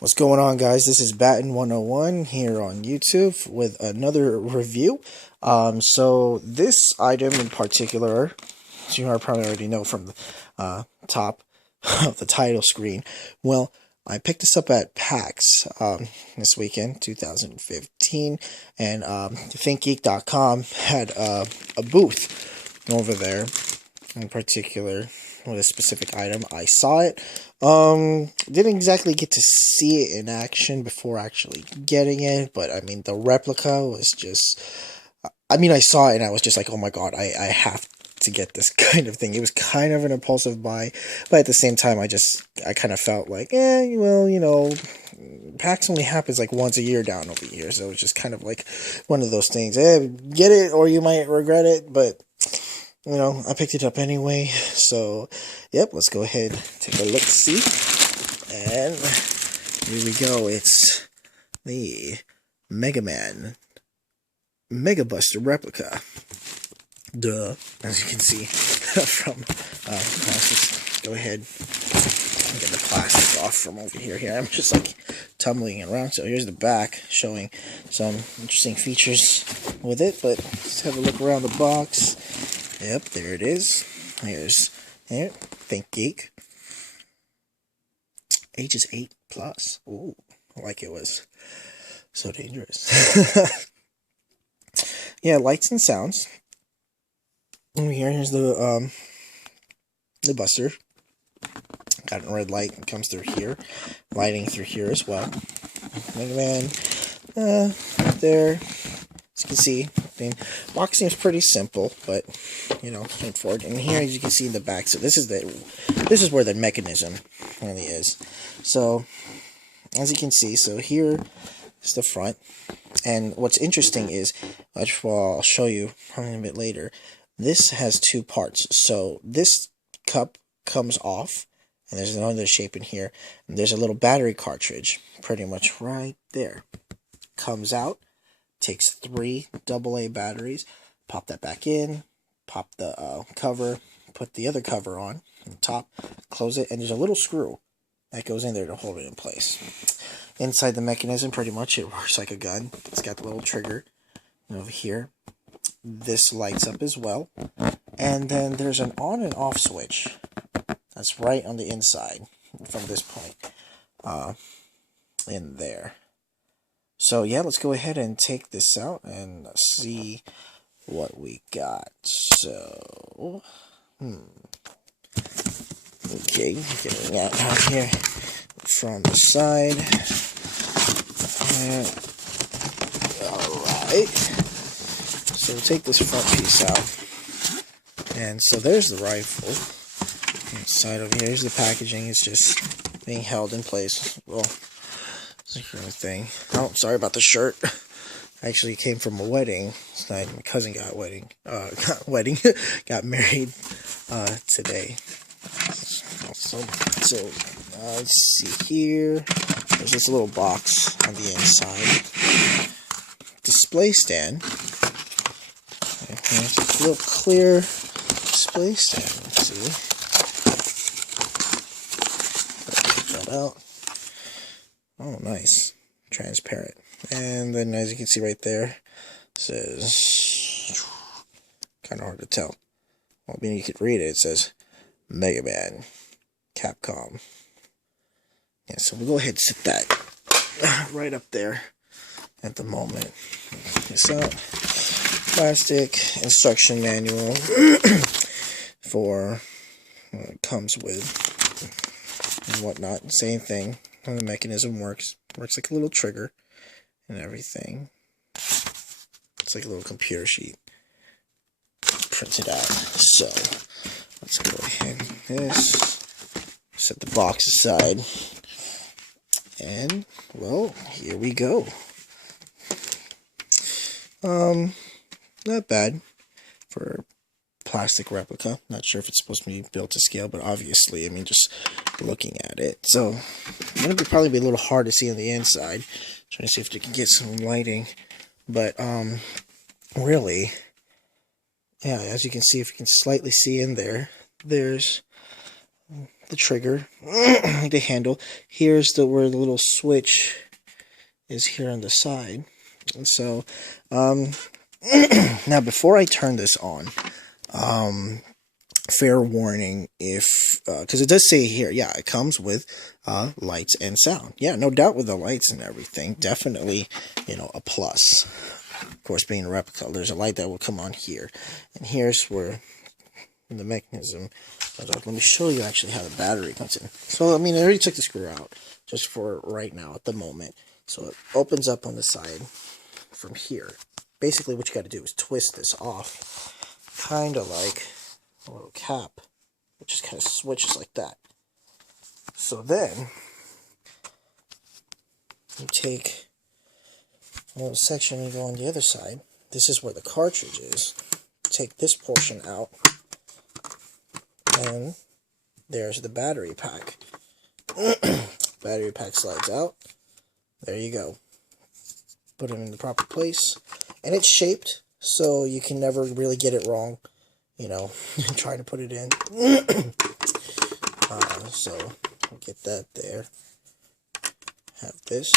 What's going on, guys? This is Batten 101 here on YouTube with another review. So this item in particular, as you probably already know from the top of the title screen, well, I picked this up at PAX this weekend, 2015, and ThinkGeek.com had a booth over there in particular with a specific item. I saw it. Didn't exactly get to see it in action before actually getting it, but I mean, the replica was just, I mean, I saw it and I was just like, oh my god, I have to get this kind of thing. It was kind of an impulsive buy, but at the same time, I kind of felt like, well, you know, PAX only happens like once a year down over here, so it's just kind of like one of those things. Get it or you might regret it, but you know, I picked it up anyway. So, yep, let's go ahead, take a look, see. And here we go. It's the Megaman Mega Buster replica. Duh. As you can see from, let's go ahead and get the plastic off from over here. Here, I'm just like tumbling around. So here's the back showing some interesting features with it. But let's have a look around the box. Yep, there it is. Here's ThinkGeek. Ages 8+. Ooh, like it was so dangerous. Yeah, lights and sounds. Over here's the buster. Got a red light that comes through here. Lighting through here as well. Megaman, right there. As you can see, I mean, box seems pretty simple, but you know, straightforward. And here, as you can see in the back, so this is where the mechanism really is. So, as you can see, so here is the front, and what's interesting is, which I'll show you probably a bit later. This has two parts. So this cup comes off, and there's another shape in here, and there's a little battery cartridge, pretty much right there. Comes out. Takes 3 AA batteries, pop that back in, pop the cover, put the other cover on the top, close it, and there's a little screw that goes in there to hold it in place. Inside the mechanism, pretty much, it works like a gun. It's got the little trigger over here. This lights up as well. And then there's an on and off switch that's right on the inside from this point in there. So yeah, let's go ahead and take this out and see what we got. So, okay, getting that out here from the side. Alright, so we'll take this front piece out. And so there's the rifle. Inside of here's the packaging. It's just being held in place. Well, kind of thing. Oh, sorry about the shirt. Actually came from a wedding. My cousin got got married today. So let's see here. There's this little box on the inside. Display stand. And here's a little clear display stand. Let's see. Take that out. Oh, nice. Transparent. And then, as you can see right there, it says, kind of hard to tell. Well, I mean, you could read it. It says, Megaman, Capcom. Yeah, so we'll go ahead and sit that right up there at the moment. Take this out. Plastic instruction manual for what it comes with and whatnot. Same thing. And the mechanism works like a little trigger and everything. It's like a little computer sheet printed out. So let's go ahead and this. Set the box aside. And well, here we go. Not bad for plastic replica. Not sure if it's supposed to be built to scale, but obviously, I mean, just looking at it. So, it's going to probably be a little hard to see on the inside. Trying to see if they can get some lighting. But, really, yeah, as you can see, if you can slightly see in there, there's the trigger, the handle. Here's where the little switch is here on the side. And so, now before I turn this on, fair warning, if because it does say here, yeah, it comes with lights and sound. Yeah, no doubt with the lights and everything, definitely, a plus. Of course, being a replica, there's a light that will come on here, and here's where the mechanism. Let me show you actually how the battery comes in. So, I mean, I already took the screw out just for right now at the moment. So it opens up on the side from here. Basically, what you got to do is twist this off, kind of like a little cap. It just kind of switches like that. So then, you take a little section and go on the other side. This is where the cartridge is. Take this portion out. And there's the battery pack. Battery pack slides out. There you go. Put it in the proper place. And it's shaped, so you can never really get it wrong, trying to put it in. So, get that there. Have this.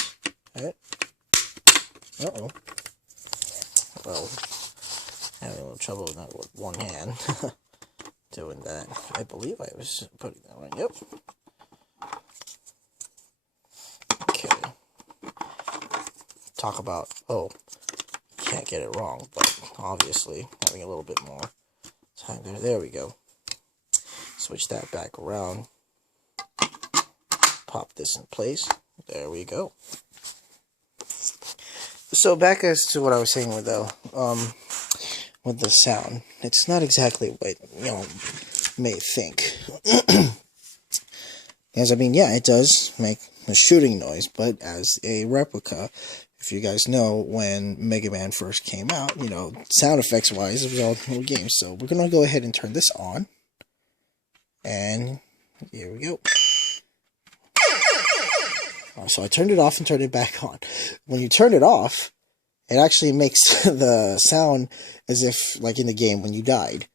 Right? Uh-oh. Well, having a little trouble with that with one hand. Doing that. I believe I was putting that one. Yep. Okay. Talk about, can't get it wrong, but obviously having a little bit more time there. There we go. Switch that back around. Pop this in place. There we go. So back as to what I was saying with the sound, it's not exactly what you may think. As I mean, yeah, it does make a shooting noise, but as a replica, if you guys know, when Megaman first came out, sound effects wise, it was all little games. So we're gonna go ahead and turn this on, and here we go. So I turned it off and turned it back on. When you turn it off, it actually makes the sound as if, like in the game, when you died.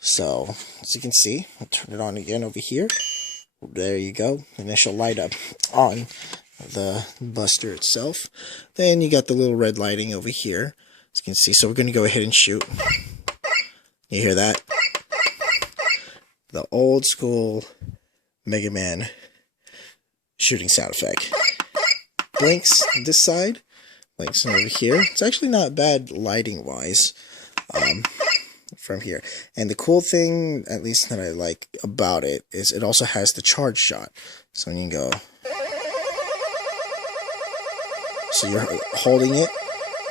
So, as you can see, I'll turn it on again over here. There you go. Initial light up on the buster itself. Then you got the little red lighting over here, as you can see. So we're going to go ahead and shoot. You hear that? The old school Mega Man shooting sound effect. Blinks this side. Blinks over here. It's actually not bad lighting wise from here. And the cool thing, at least that I like about it, is it also has the charge shot. So when you go, so you're holding it,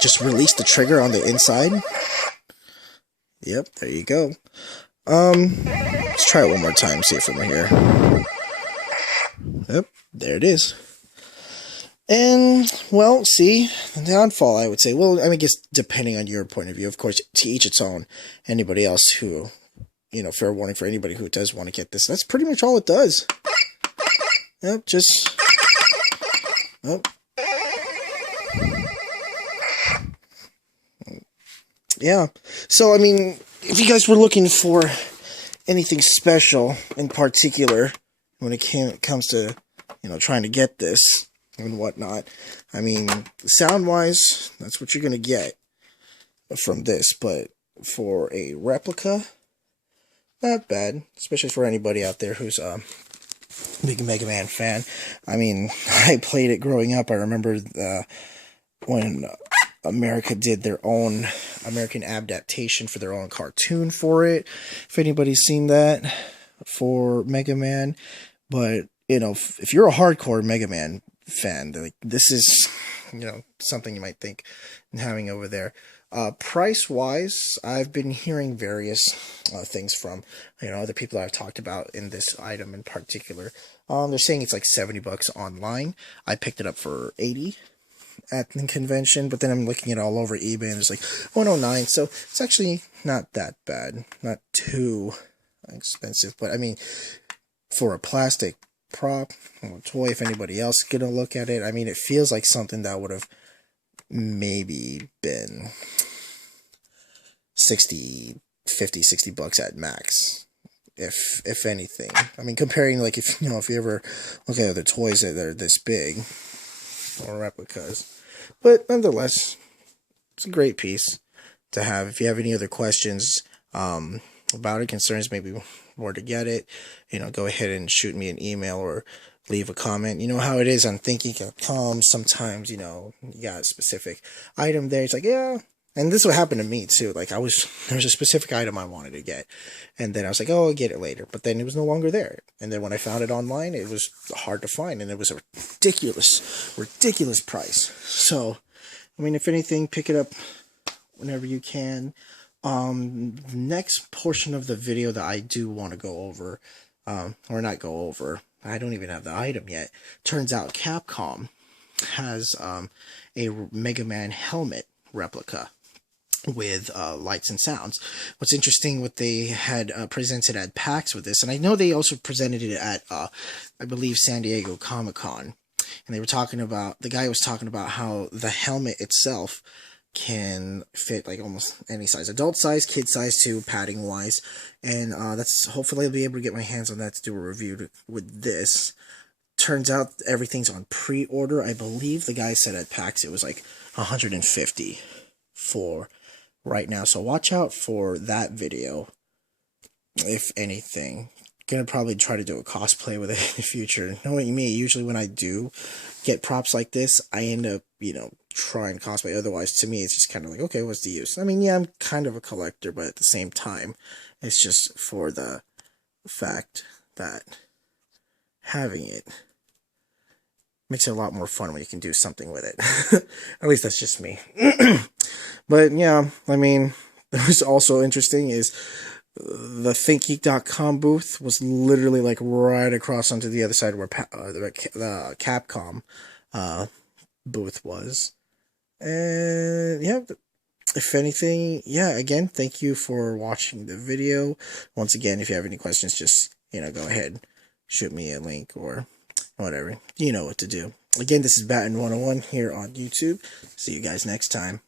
just release the trigger on the inside. Yep, there you go. Let's try it one more time, see it from here. Yep, there it is. And, well, see, the downfall, I would say, well, I guess depending on your point of view, of course, to each its own. Anybody else who, fair warning for anybody who does want to get this, that's pretty much all it does. Yep, just, yeah. So, I mean, if you guys were looking for anything special in particular when it comes to, trying to get this and whatnot, I mean, sound-wise, that's what you're going to get from this, but for a replica, not bad, especially for anybody out there who's a big Mega Man fan. I mean, I played it growing up. I remember when America did their own American adaptation for their own cartoon for it, if anybody's seen that, for Mega Man. But, if you're a hardcore Mega Man fan, like, this is, something you might think having over there. Price-wise, I've been hearing various things from, other people that I've talked about in this item in particular. They're saying it's like $70 online. I picked it up for $80 at the convention, but then I'm looking at all over eBay and it's like $109, so it's actually not that bad, not too expensive. But I mean, for a plastic prop or toy, if anybody else gonna look at it, I mean, it feels like something that would have maybe been 60 $50, $60 at max. if anything. I mean, comparing, like, if you ever look at other toys that are this big, or replicas. But nonetheless, it's a great piece to have. If you have any other questions about it, concerns, maybe where to get it, go ahead and shoot me an email or leave a comment. You know how it is on thinking.com. Sometimes, you got a specific item there. It's like, yeah. And this is what happened to me too. Like, there was a specific item I wanted to get, and then I was like, oh, I'll get it later. But then it was no longer there. And then when I found it online, it was hard to find, and it was a ridiculous price. So, I mean, if anything, pick it up whenever you can. Next portion of the video that I do want to go over, or not go over, I don't even have the item yet. Turns out Capcom has a Megaman helmet replica with lights and sounds. What's interesting, what they had presented at PAX with this, and I know they also presented it at, I believe, San Diego Comic-Con, and they were talking about, the guy was talking about how the helmet itself can fit like almost any size, adult size, kid size too, padding wise, and that's, hopefully I'll be able to get my hands on that to do a review with this. Turns out everything's on pre-order. I believe the guy said at PAX it was like 150 for right now, so watch out for that video. If anything, gonna probably try to do a cosplay with it in the future. Knowing me, usually when I do get props like this, I end up, trying cosplay. Otherwise, to me, it's just kind of like, okay, what's the use? I mean, yeah, I'm kind of a collector, but at the same time, it's just for the fact that having it makes it a lot more fun when you can do something with it. At least that's just me. But yeah, I mean, what's also interesting is the ThinkGeek.com booth was literally like right across onto the other side where the Capcom booth was. And yeah, if anything, yeah, again, thank you for watching the video. Once again, if you have any questions, just, go ahead, shoot me a link or whatever. You know what to do. Again, this is Batten 101 here on YouTube. See you guys next time.